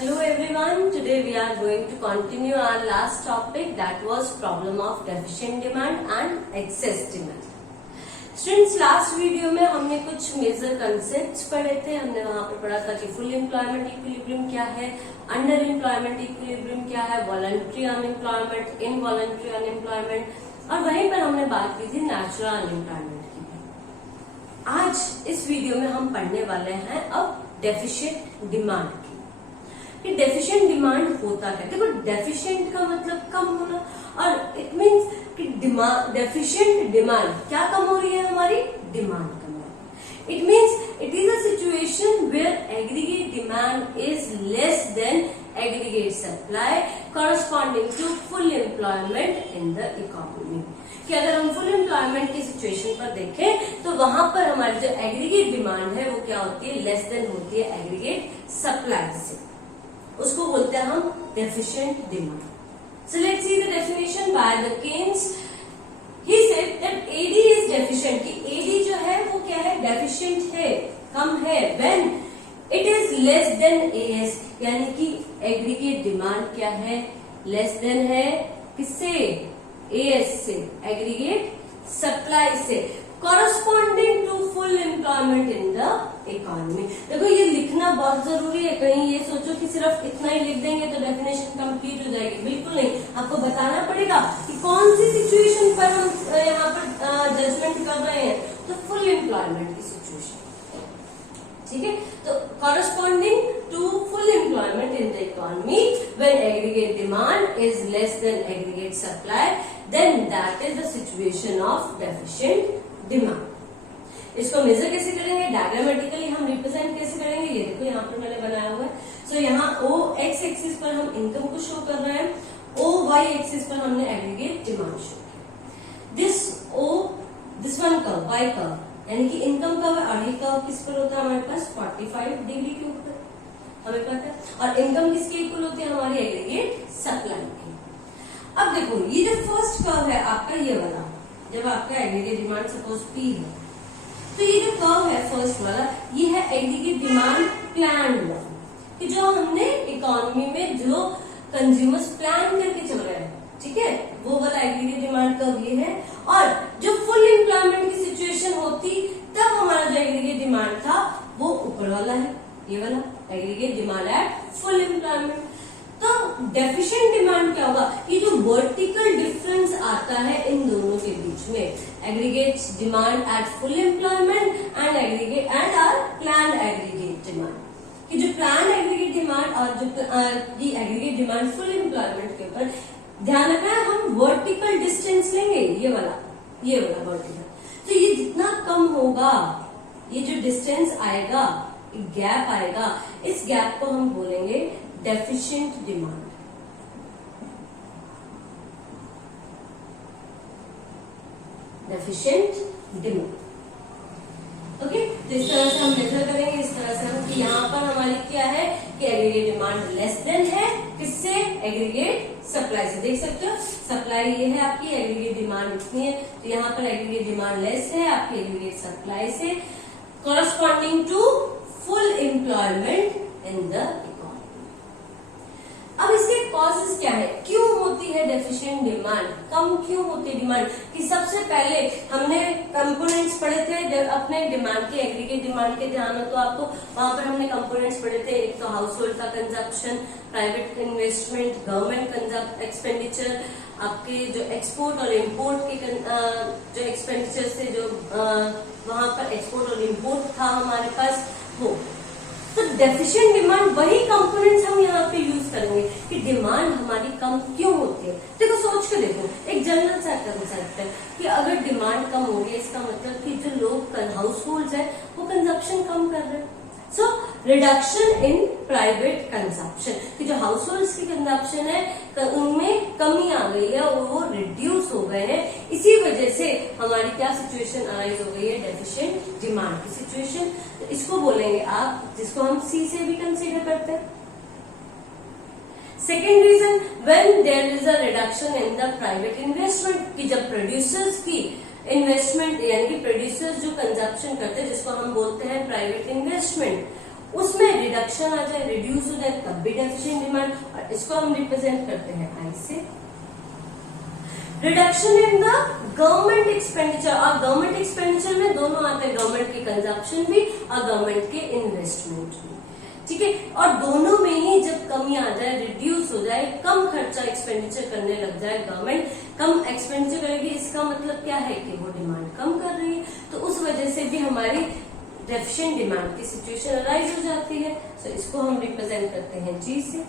Hello everyone, today we are going to continue our last topic, that was problem of deficient demand and excess demand. Students, last video में हमने कुछ major concepts पढ़े थे. हमने वहां पर पढ़ा था कि फुल एम्प्लॉयमेंट इक्विलिब्रियम क्या है, अंडर एम्प्लॉयमेंट इक्विलिब्रियम क्या है, वॉलंटरी अनएम्प्लॉयमेंट, इनवॉलंटरी अनएम्प्लॉयमेंट, और वहीं पर हमने बात की थी नेचुरल अनएम्प्लॉयमेंट की. आज इस वीडियो में हम पढ़ने वाले हैं अब डेफिशिएंट डिमांड की. कि डेफिशिएंट डिमांड होता है. देखो, डेफिशिएंट का मतलब कम होना, और इट मीन्स कि डेफिशिएंट डिमांड क्या कम हो रही है, हमारी डिमांड कम हो रही है. It means it is a situation where aggregate demand is less than aggregate supply corresponding to full employment in the economy. कि अगर हम फुल एम्प्लॉयमेंट की सिचुएशन पर देखें तो वहां पर हमारी जो एग्रीगेट डिमांड है वो क्या होती है, लेस देन होती है एग्रीगेट सप्लाई से. उसको बोलते हैं हम deficient demand. So let's see the definition by the Keynes. He said that AD is deficient. कि एडी जो है वो क्या है, डेफिशिएंट है, कम है. When it is less than AS, यानी कि एग्रीगेट डिमांड क्या है, लेस देन है किससे, एएस से, एग्रीगेट सप्लाई से, corresponding to full employment in the economy. देखो, ये लिखना बहुत जरूरी है. कहीं ये सोचो कि सिर्फ इतना ही लिख देंगे तो डेफिनेशन कंप्लीट हो जाएगी. बिल्कुल नहीं, आपको बताना पड़ेगा कि कौन सी सिचुएशन पर हम यहाँ पर जजमेंट कर रहे हैं. तो फुल एम्प्लॉयमेंट की सिचुएशन, ठीक है. तो corresponding to full employment in the economy when aggregate demand is less than aggregate supply, then that is the situation of deficient demand. इसको मेजर कैसे करेंगे, डायग्रामेटिकली हम रिप्रेजेंट कैसे करेंगे, ये देखो यहाँ पर मैंने बनाया हुआ है. सो यहाँ ओ एक्स एक्सिस पर हम इनकम को शो कर रहे हैं, ओ वाई एक्सिस पर हमने एग्रीगेट डिमांड शो किया. This one curve, Y curve, यानी कि इनकम कर्व है, और ये कर्व किस पर होता है हमारे पास, 45 डिग्री के ऊपर, हमें पता है. और इनकम किसके इक्वल होती है, हमारी एग्रीगेट सप्लाई की. अब देखो, ये जो फर्स्ट कर्व है आपका, ये वाला, जब आपका एग्रीगेट डिमांड सपोज पी है, तो ये जो कर्व है फर्स्ट वाला, ये है एग्रीगेट डिमांड प्लान्ड वाला. कि जो हमने इकोनॉमी में जो कंज्यूमर्स प्लान करके चल रहे हैं, ठीक है, वो वाला एग्रीगेट डिमांड कर्व ये है. और जो फुल एम्प्लॉयमेंट की सिचुएशन होती तब हमारा जो एग्रीगेट डिमांड था वो ऊपर वाला है, ये वाला aggregate demand at full employment. तो डेफिशिएंट डिमांड क्या होगा, ये जो वर्टिकल डिफरेंस आता है इन दोनों के बीच में, aggregate demand at full employment and aggregate and our plan aggregate demand. कि जो प्लान एग्रीगेट डिमांड और जो एग्रीगेट डिमांड फुल एम्प्लॉयमेंट के ऊपर ध्यान रखना है, हम वर्टिकल डिस्टेंस लेंगे, ये वाला वर्टिकल. तो ये जितना कम होगा, ये जो डिस्टेंस आएगा, गैप आएगा, इस गैप को हम बोलेंगे deficient demand. Deficient demand, okay. तो इस तरह से हम मेजर करेंगे, इस तरह से हम, कि यहाँ पर हमारी क्या है कि एग्रीगेट डिमांड लेस देन है किससे, एग्रीगेट सप्लाई से. देख सकते हो, सप्लाई ये है आपकी, एग्रीगेट डिमांड इतनी है, तो यहाँ पर एग्रीगेट डिमांड लेस है आपकी एग्रीगेट सप्लाई से, corresponding to full employment in the economy. अब इसके कॉजेस क्या है, क्यों होती है डेफिशिएंट डिमांड, कम क्यों होती है डिमांड. कि सबसे पहले हमने कंपोनेंट्स पढ़े थे अपने डिमांड के, एग्रीगेट डिमांड के, ध्यान हो तो आपको, वहां पर हमने कंपोनेंट्स पढ़े थे. एक तो हाउस होल्ड का consumption, private investment, government expenditure, आपके जो एक्सपोर्ट और इम्पोर्ट के जो एक्सपेंडिचर से जो वहां पर एक्सपोर्ट और इम्पोर्ट था हमारे पास, वो. तो डेफिशिएंट डिमांड वही कंपोनेंट्स हम यहाँ पे यूज करेंगे कि डिमांड हमारी कम क्यों होती है. देखो, सोच के देखो, एक जनरल सा कंसेप्ट है कि अगर डिमांड कम हो गई, इसका मतलब कि जो लोग हाउस होल्ड है वो कंजप्शन कम कर रहे हैं. So reduction in private consumption, कि जो हाउस होल्ड की कंजप्शन है उनमें कमी आ गई है और वो रिड्यूस हो गए हैं. इसी वजह से हमारी क्या सिचुएशन अराइज हो गई है, डेफिशिएंट डिमांड की सिचुएशन. तो इसको बोलेंगे आप, जिसको हम सी से भी कंसीडर करते हैं. Second reason, when there is a reduction in the private investment, कि जब प्रोड्यूसर्स की इन्वेस्टमेंट, यानी कि प्रोड्यूसर्स जो कंजप्शन करते हैं, जिसको हम बोलते हैं प्राइवेट इन्वेस्टमेंट, उसमें रिडक्शन आ जाए, रिड्यूस हो जाए, तब भी डेफिशिएंट डिमांड, और इसको हम रिप्रेजेंट करते हैं आई से। Reduction in the government expenditure, और गवर्नमेंट एक्सपेंडिचर में दोनों आते हैं, गवर्नमेंट की कंजप्शन भी और गवर्नमेंट के इन्वेस्टमेंट भी, ठीक है। और दोनों में ही जब कमी आ जाए, रिड्यूस हो जाए, कम खर्चा एक्सपेंडिचर करने लग जाए, गवर्नमेंट कम एक्सपेंडिचर करेगी, इसका मतलब क्या है कि वो डिमांड कम कर रही है, तो उस वजह से भी हमारी डेफिशिएंट डिमांड की सिचुएशन अराइज हो जाती है। तो इसको हम रिप्रेजेंट करते हैं जी से।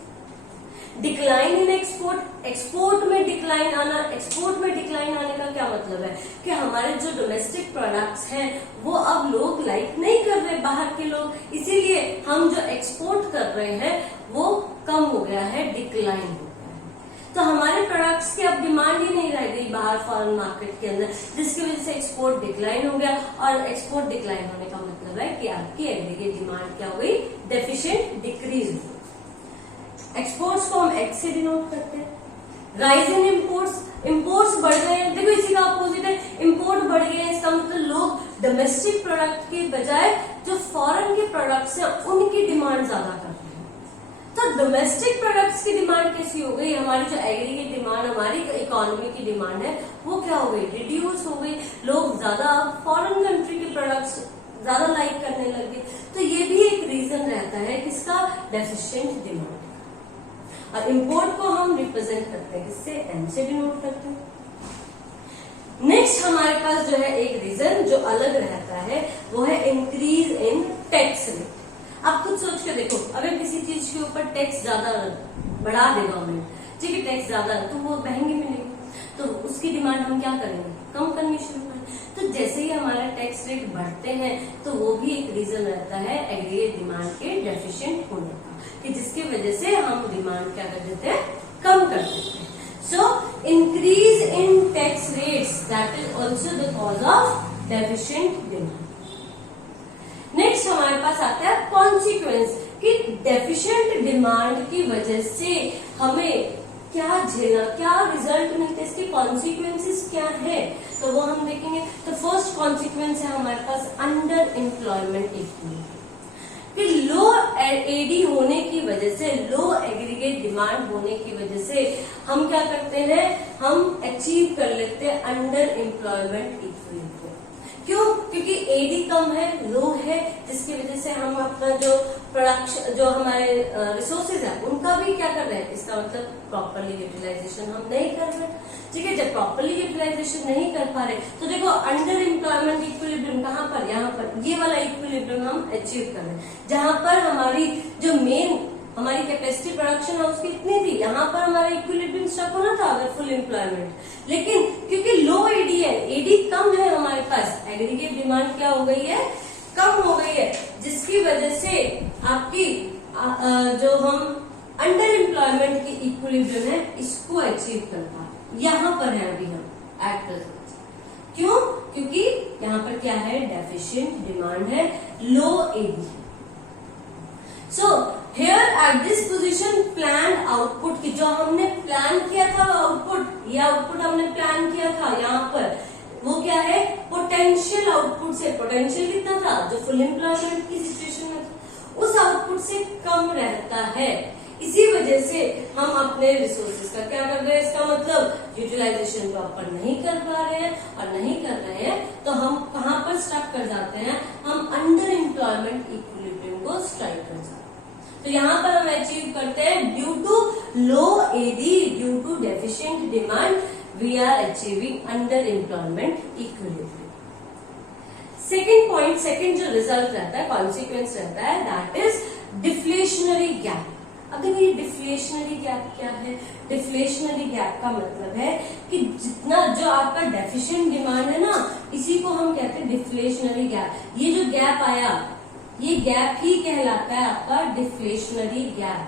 डिक्लाइन इन एक्सपोर्ट, एक्सपोर्ट में डिक्लाइन आना, एक्सपोर्ट में डिक्लाइन आने का क्या मतलब है कि हमारे जो डोमेस्टिक प्रोडक्ट्स हैं वो अब लोग लाइक नहीं कर रहे, बाहर के लोग, इसीलिए हम जो एक्सपोर्ट कर रहे हैं वो कम हो गया है, डिक्लाइन हो गया है। तो हमारे प्रोडक्ट्स की अब डिमांड ही नहीं रह गई बाहर फॉरेन मार्केट के अंदर, जिसकी वजह से एक्सपोर्ट डिक्लाइन हो गया, और एक्सपोर्ट डिक्लाइन होने का मतलब है कि आपकी एग्रीगेट डिमांड क्या हुई, डेफिशिएंट, डिक्रीज हुई। एक्सपोर्ट्स को हम एक्स से डिनोट करते हैं। राइज इन इम्पोर्ट्स, इम्पोर्ट्स बढ़ गए हैं, देखो इसी का अपोजिट है, इम्पोर्ट बढ़ गए हैं, इसका मतलब लोग डोमेस्टिक प्रोडक्ट के बजाय जो फॉरेन के प्रोडक्ट्स हैं उनकी डिमांड ज्यादा कर रहे हैं। तो डोमेस्टिक प्रोडक्ट्स की डिमांड कैसी हो गई, हमारी जो एग्रीगेट डिमांड, हमारी इकोनॉमी की डिमांड है वो क्या हो गई, रिड्यूस हो गई, लोग ज्यादा फॉरेन कंट्री के प्रोडक्ट्स ज्यादा लाइक करने लगे। तो ये भी एक रीजन रहता है किसका, डेफिशिएंट डिमांड। और इंपोर्ट को हम रिप्रेजेंट करते हैं किससे, एम से डिनोट करते हैं। नेक्स्ट हमारे पास जो है एक रीजन जो अलग रहता है वो है इंक्रीज इन टैक्स रेट। आप खुद सोच के देखो, अगर किसी चीज के ऊपर टैक्स ज्यादा बढ़ा दे गवर्नमेंट, ठीक है, टैक्स ज्यादा तो वो महंगी मिलेगी, तो उसकी डिमांड हम क्या करेंगे, कम करनी शुरू करें। तो जैसे ही हमारा टैक्स रेट बढ़ते हैं तो वो भी एक रीजन रहता है एग्रीगेट डिमांड के डेफिशिएंट होने का, कि जिसकी वजह से हम डिमांड क्या कर देते हैं, कम कर देते हैं। So increase in tax rates that is also the cause of deficient demand. Next हमारे पास आता है कॉन्सिक्वेंस, कि डेफिशिएंट डिमांड की वजह से हमें क्या झेलना, क्या रिजल्ट मिलते हैं, इसके कॉन्सिक्वेंसेस क्या है, तो वो हम देखेंगे। तो फर्स्ट कॉन्सिक्वेंस है हमारे पास अंडर एम्प्लॉयमेंट इक्वलिटी, कि लो एडी होने की वजह से, लो एग्रीगेट डिमांड होने की वजह से हम क्या करते हैं, हम अचीव कर लेते हैं अंडर एम्प्लॉयमेंट इक्वलिटी। क्यों, क्योंकि एडी कम है, लो है, जिसकी वजह से हम अपना जो प्रोडक्शन, जो हमारे रिसोर्सेज है उनका भी क्या कर रहे हैं, इसका मतलब प्रॉपरली यूटिलाइजेशन हम नहीं कर रहे, ठीक है। जब प्रॉपरली यूटिलाइजेशन नहीं कर पा रहे तो देखो अंडर एम्प्लॉयमेंट इक्विलिब्रियम कहाँ पर, यहाँ पर, ये वाला इक्विलिब्रियम हम अचीव कर रहे हैं, जहां पर हमारी जो मेन हमारी कैपेसिटी प्रोडक्शन है उसकी इतनी थी, यहाँ पर हमारा इक्विलिब्रियम स्टक होना था अगर फुल एम्प्लॉयमेंट, लेकिन क्योंकि लो एडी है, एडी कम है हमारे पास, एग्रीगेट डिमांड क्या हो गई है, कम हो गई है, जिसकी वजह से आपकी जो हम अंडर एम्प्लॉयमेंट की इक्विलिब्रियम है इसको अचीव कर पा, यहाँ पर है अभी हम एट प्रेजेंट। क्यों, क्योंकि यहाँ पर क्या है, डेफिशिएंट डिमांड है, लो एडी है। So here at this position plan output की, जो हमने प्लान किया था आउटपुट, ये आउटपुट हमने प्लान किया था यहाँ पर, वो क्या है, पोटेंशियल आउटपुट से, पोटेंशियल कितना था, जो फुल एम्प्लॉयमेंट की सिचुएशन में था, उस आउटपुट से कम रहता है। इसी वजह से हम अपने रिसोर्सेज का क्या कर रहे हैं, इसका मतलब यूटिलाइजेशन प्रॉपर नहीं कर पा रहे हैं, और नहीं कर रहे हैं तो हम कहां पर स्टक कर जाते हैं, हम अंडर एम्प्लॉयमेंट इक्विलिब्रियम को स्ट्राइक कर जाते हैं। तो यहाँ पर हम अचीव करते हैं due to low AD, due to deficient demand, we are achieving under employment equilibrium. Second point, second जो रिजल्ट रहता है, कॉन्सिक्वेंस रहता है, दैट इज डिफ्लेशनरी गैप। अब देखो ये डिफ्लेशनरी गैप क्या है, डिफ्लेशनरी गैप का मतलब है कि जितना जो आपका डेफिशिएंट डिमांड है ना, इसी को हम कहते हैं डिफ्लेशनरी गैप। ये जो गैप आया, ये गैप ही कहलाता है आपका डिफ्लेशनरी गैप,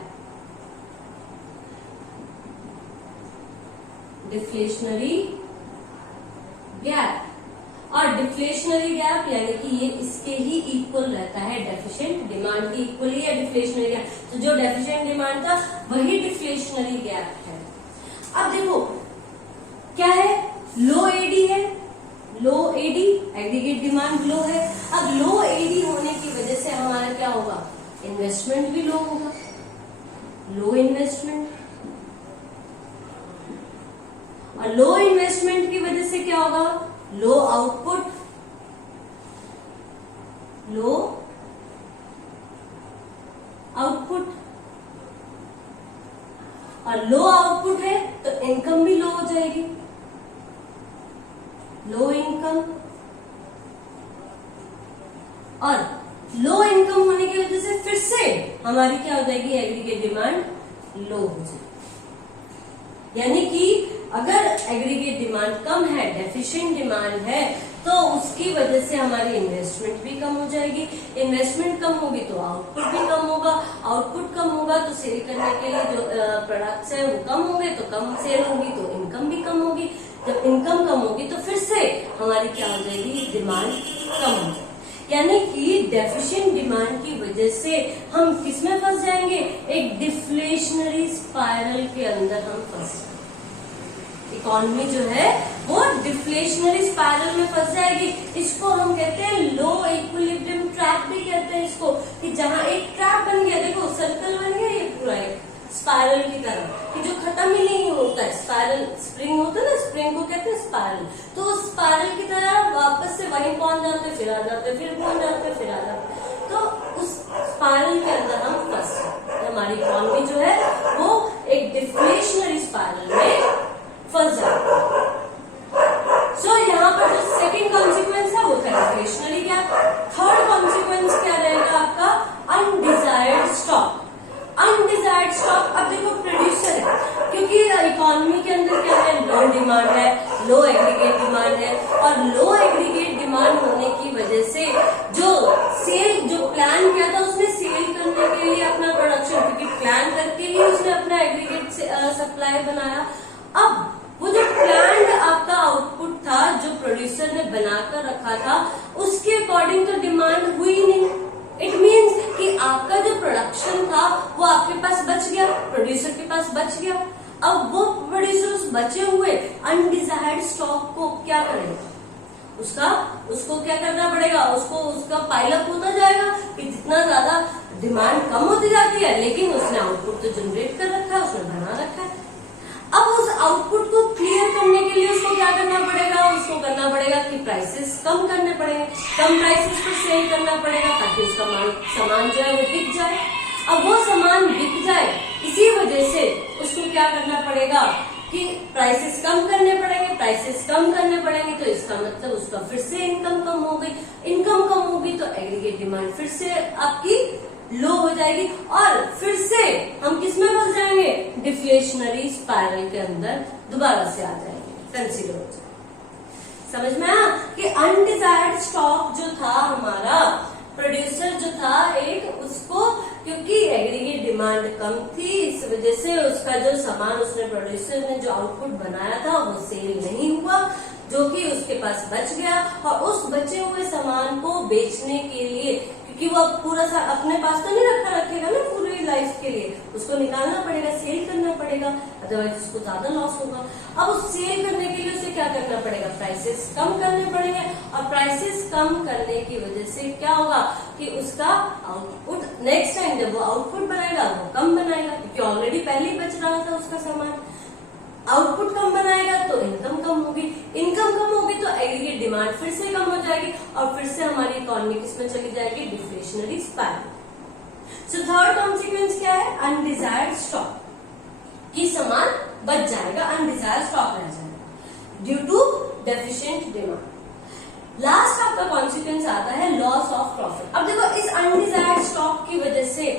डिफ्लेशनरी गैप। और डिफ्लेशनरी गैप यानी कि ये इसके ही इक्वल रहता है, डेफिशिएंट डिमांड की इक्वल ही है डिफ्लेशनरी गैप। तो जो डेफिशिएंट डिमांड था वही डिफ्लेशनरी गैप है। अब देखो क्या है, लो एडी है, लो एडी, एग्रीगेट डिमांड लो है। अब लो एडी होने की वजह से हमारा क्या होगा, इन्वेस्टमेंट भी लो होगा, लो इन्वेस्टमेंट। और लो इन्वेस्टमेंट की वजह से क्या होगा, लो आउटपुट, लो आउटपुट। और लो आउटपुट है तो इनकम भी लो हो जाएगी, लो इनकम। और लो इनकम होने की वजह से फिर से हमारी क्या हो जाएगी, एग्रीगेट डिमांड लो हो जाएगी। यानी कि अगर एग्रीगेट डिमांड कम है, डेफिशिएंट डिमांड है, तो उसकी वजह से हमारी इन्वेस्टमेंट भी कम हो जाएगी। इन्वेस्टमेंट कम होगी तो आउटपुट भी कम होगा, आउटपुट कम होगा तो सेल करने के लिए जो प्रोडक्ट्स है वो कम होंगे, तो कम सेल होगी तो इनकम भी कम होगी। जब इनकम कम होगी तो फिर से हमारी क्या हो जाएगी, डिमांड कम हो जाएगी। यानी कि डेफिशिएंट डिमांड की वजह से हम किसमें फंस जाएंगे, एक डिफ्लेशनरी स्पाइरल के अंदर हम फंस जाएंगे। इकोनॉमी जो है वो डिफ्लेशनरी स्पाइरल में फंस जाएगी। इसको हम कहते हैं लो इक्विलिब्रियम ट्रैप भी कहते हैं इसको, कि जहां एक ट्रैप बन गया, देखो सर्कल बन गया ये पूरा एक स्पाइरल की तरह, कि जो खत्म ही नहीं होता है। स्पाइरल स्प्रिंग होता है ना, स्प्रिंग को कहते हैं स्पाइरल। तो उस स्पाइरल की तरह वापस से वहीं पहुंच जाते, फिर आ जाते, फिर पहुंच जाते, फिर आ जाते। तो उस स्पाइरल के अंदर हम फंस जाते। हमारी इकोनॉमी जो है वो एक डिफ्लेशनरी स्पाइरल में फंस जाते। सो यहाँ पर जो सेकेंड कॉन्सिक्वेंस है वो था डिफ्लेशनरी गैप। थर्ड कॉन्सिक्वेंस क्या रहेगा आपका, अनडिजायर्ड स्टॉक। अनडिजायर्ड स्टॉक, अब देखो प्रोड्यूसर है, क्योंकि इकोनॉमी के अंदर क्या है, लो डिमांड है, लो एग्रीगेट डिमांड है। और लो एग्रीगेट डिमांड होने की वजह से जो सेल, जो प्लान किया था उसने सेल करने के लिए अपना प्रोडक्शन, क्योंकि प्लान करके ही उसने अपना एग्रीगेट सप्लाई बनाया। अब वो जो प्लान्ड आपका आउटपुट था, जो प्रोड्यूसर ने बनाकर रखा था, उसके अकॉर्डिंग तो डिमांड हुई नहीं। इट मीन्स कि आपका जो प्रोडक्शन था वो आपके पास बच गया, प्रोड्यूसर के पास बच गया। अब वो प्रोड्यूसर उस बचे हुए अनडिजायर्ड स्टॉक को क्या करेगा, उसको क्या करना पड़ेगा, उसका पाइलअप होता जाएगा कि जितना ज्यादा डिमांड कम होती जाती है, लेकिन उसने आउटपुट तो जनरेट कर रखा है, उसने बना रखा है। अब उस आउटपुट को क्लियर करने के लिए उसको क्या करना पड़ेगा, उसको करना पड़ेगा कि प्राइसेस कम करने पड़ेंगे, कम प्राइसेस पर सेल करना पड़ेगा, ताकि उसका सामान जो है वो बिक जाए। अब वो सामान बिक जाए, इसी वजह से उसको क्या करना पड़ेगा कि प्राइसेस कम करने पड़ेंगे। प्राइसेस कम करने पड़ेंगे तो इसका मतलब उसका फिर से इनकम कम हो गई, इनकम कम होगी तो एग्रीगेट डिमांड फिर से आपकी लो हो जाएगी, और फिर से हम किसमें फंस जाएंगे, डिफ्लेशनरी स्पाइरल के अंदर दोबारा से आ जाएंगे, कंसीडर हो जाएंगे। समझ में आया कि अनडिजायर्ड स्टॉक जो था हमारा, प्रोड्यूसर जो था एक, उसको क्योंकि एग्रीगेट डिमांड कम थी, इस वजह से उसका जो सामान उसने, प्रोड्यूसर ने जो आउटपुट बनाया था वो सेल नहीं हुआ, जो कि उसके पास बच गया। और उस बचे हुए सामान को बेचने के लिए, क्योंकि वो पूरा सा अपने पास तो नहीं रखेगा ना पूरी लाइफ के लिए, उसको निकालना पड़ेगा, सेल करना पड़ेगा, अदरवाइज उसको ज्यादा लॉस होगा। अब उस सेल करने के लिए उसे क्या करना पड़ेगा, प्राइसेस कम करने पड़ेंगे। और प्राइसेस कम करने की वजह से क्या होगा कि उसका आउटपुट नेक्स्ट टाइम जब वो आउटपुट बनाएगा वो कम बनाएगा, क्योंकि ऑलरेडी पहले ही बच रहा था उसका सामान। आउटपुट कम बनाएगा तो इनकम कम होगी, इनकम कम होगी तो एग्रीगेट डिमांड फिर से कम हो जाएगी, और फिर से हमारी इकोनॉमी किसमें चली जाएगी, deflationary spiral. So third consequence क्या है, अनडिजायर्ड स्टॉक, कि सामान बच जाएगा, अनडिजायर्ड स्टॉक रह जाएगा due to deficient demand. Last आपका कॉन्सिक्वेंस आता है लॉस ऑफ प्रॉफिट। अब देखो इस अनडिजायर्ड स्टॉक की वजह से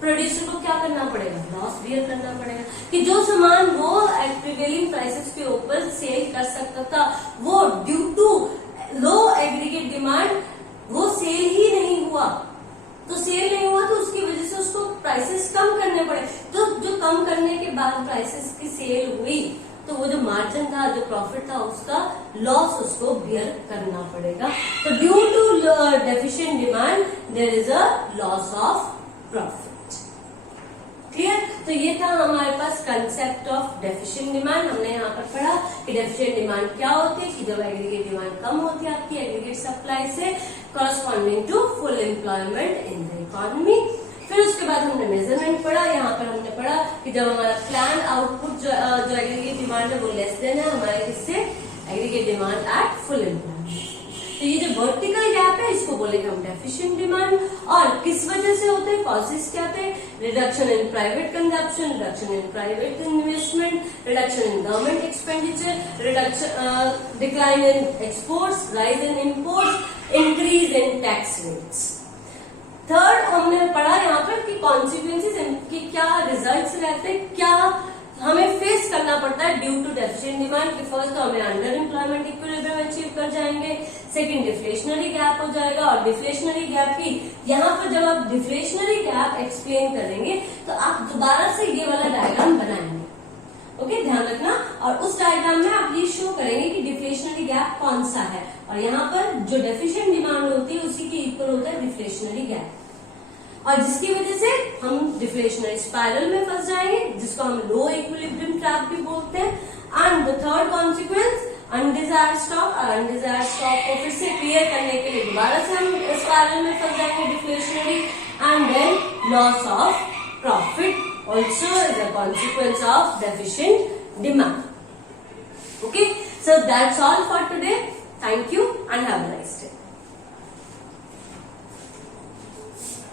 प्रोड्यूसर को क्या करना पड़ेगा, लॉस बियर करना पड़ेगा, कि जो सामान वो प्रिवेलिंग प्राइसेस के ऊपर सेल कर सकता था, वो due to low aggregate demand वो सेल ही नहीं हुआ। तो सेल नहीं हुआ तो उसकी वजह से उसको प्राइसेस कम करने पड़े। तो जो कम करने के बाद प्राइसेस की सेल हुई तो वो जो मार्जिन था, जो प्रॉफिट था, उसका लॉस उसको बियर करना पड़ेगा। तो due to deficient demand there is a loss of profit. Clear? तो ये था हमारे पास कंसेप्ट ऑफ डेफिशिएंट डिमांड। हमने यहाँ पर पढ़ा कि डेफिशिएंट डिमांड क्या होती है, कि जब एग्रीगेट डिमांड कम होती है आपकी एग्रीगेट सप्लाई से, corresponding to full employment in the economy. बाद हमने मेजरमेंट पढ़ा। यहाँ पर हमने पढ़ा कि जब हमारा प्लान आउटपुट जो एग्रीगेट डिमांड है वो लेस देन है हमारे किससे, aggregate demand at full employment. तो ये जो वर्टिकल गैप है इसको बोलेंगे हम डेफिशिएंट डिमांड। और किस वजह से होते हैं, कॉजेस क्या थे, reduction in private consumption, reduction in private investment, reduction in government expenditure, reduction decline in exports, rise in imports, increase in tax rates. Third हमने पढ़ा यहाँ पर कि कॉन्सिक्वेंसेज, इनके क्या रिजल्ट्स रहते हैं, क्या हमें फेस करना पड़ता है ड्यू टू डेफिशिएंट डिमांड। कि फर्स्ट तो हमें अंडर एम्प्लॉयमेंट इक्विलिब्रियम अचीव कर जाएंगे, सेकंड डिफ्लेशनरी गैप हो जाएगा। और डिफ्लेशनरी गैप की यहाँ पर जब आप डिफ्लेशनरी गैप एक्सप्लेन करेंगे तो आप दोबारा से ये वाला डायग्राम बनाएंगे, ओके, ध्यान रखना। और उस डायग्राम में आप ये शो करेंगे कि डिफ्लेशनरी गैप कौन सा है, और यहाँ पर जो डेफिशिएंट डिमांड होती है उसी के इक्वल होता है डिफ्लेशनरी गैप, और जिसकी वजह से हम डिफ्लेशनरी स्पाइरल में फंस जाएंगे, जिसको हम लो इक्विलिब्रियम ट्रैप भी बोलते हैं। And the third consequence, undesired stock. और अनडिजायर्ड स्टॉक को फिर से क्लियर करने के लिए दोबारा से हम स्पाइरल में फंस जाएंगे deflationary. And then loss of profit also is a consequence of deficient demand. Okay, so that's all for today. Thank you and have a nice day.